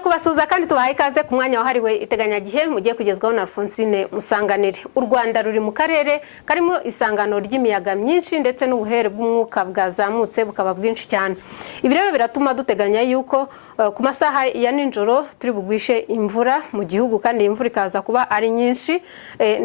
Twongeye kubasuza kandi tubahaye ikaze ku mwanya wahariwe iteganyagihe mugiye kugezwaho na Alphonsine Musanganire. U Rwanda ruri mu karere karimo isangano ry'imiyaga myinshi ndetse n'ubuhere bw'umwuka bwazamutse bukaba bwinshi cyane. Ibi rero biratuma duteganya yuko ku masaha ya ninjoro turi bugwishe imvura mu gihugu, kandi imvura ikaza kuba ari nyinshi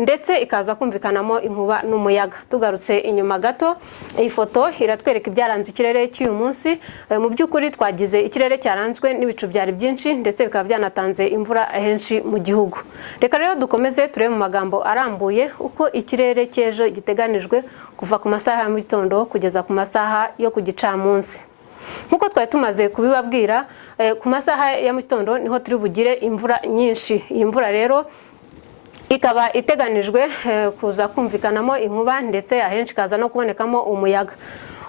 ndetse ikaza kumvikanamo inkuba n'umuyaga. Tugarutse inyuma gato, iyi foto iratwereka ibyaranze ikirere cy'uyu munsi. Mu by'ukuri twagize ikirere cyaranzwe n'ibicu byari byinshi ndetse bikaba byanatanze imvura ahenshi mu gihugu. Reka rero dukomeze turebe mu magambo arambuye uko ikirere cy'ejo giteganijwe kuva ku masaha ya mu gitondo kugeza ku masaha yo ku gicamunsi. Nkuko twari tumaze kubibabwira, ku masaha ya mu gitondo niho turi bugire imvura nyinshi. Iyi mvura rero ikaba iteganijwe kuza kumvikanamo inkuba ndetse ahenshi kaza no kubonekamo umuyaga.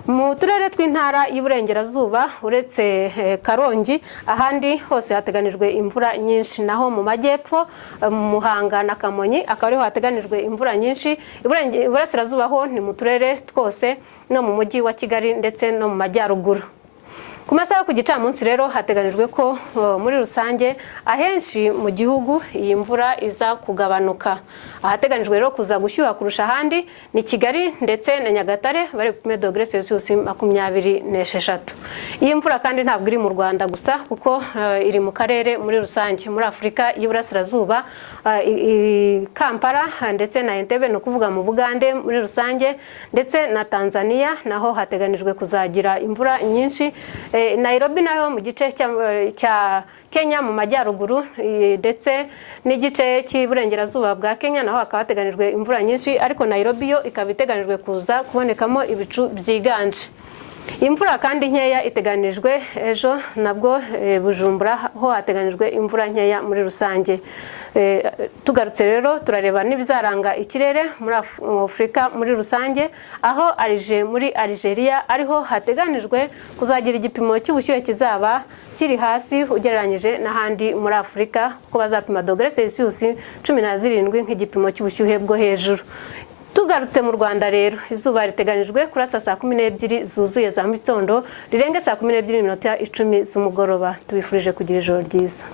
Mu turere tw'intara y'Iburengerazuba uretse Karongi, ahandi hose hateganijwe imvura nyinshi. Naho mu majyepfo, Muhanga na Kamonyi akaba ariho hateganijwe imvura nyinshi. Iburasirazuba ho ni mu turere twose no mu mujyi wa Kigali ndetse no mu majyaruguru. Ku masaha ku gicamunsi rero hateganijwe ko muri rusange ahenshi mu gihugu iyi mvura iza kugabanuka. Ahateganijwe rero kuza gushyuha kurusha ahandi ni Kigali ndetse na Nyagatare, bari ku °C 26. Iyi mvura kandi ntabwo iri mu Rwanda gusa kuko iri mu karere muri rusange, muri Afurika y'Iburasirazuba, Kampala ndetse na Entebbe, no kuvuga mu Bugande muri rusange, ndetse na Tanzania naho hateganijwe kuzagira imvura nyinshi. Nairobi nayo mu gice cya Kenya mu majyaruguru ndetse n'igice cy'Iburengerazuba bwa Kenya naho hakaba hateganijwe imvura nyinshi, ariko Nairobi yo ikaba iteganijwe kuza kubonekamo ibicu byiganje. Imvura kandi nkeya iteganijwe ejo nabwo Bujumbura ho hateganijwe imvura nkeya muri rusange. Tugarutse rero turareba n'ibizaranga ikirere muri Afurika muri rusange, aho muri Algeria ariho hateganijwe kuzagira igipimo cy'ubushyuhe kizaba kiri hasi ugereranyije n'ahandi muri Afurika, kuko bazapima °C 17 nk'igipimo cy'ubushyuhe bwo hejuru. Tugarutse mu Rwanda rero, izuba riteganijwe kurasa saa 12 zuzuye za mu gitondo, rirenge saa 12:10 z'umugoroba. Tubifurije kugira ijoro ryiza.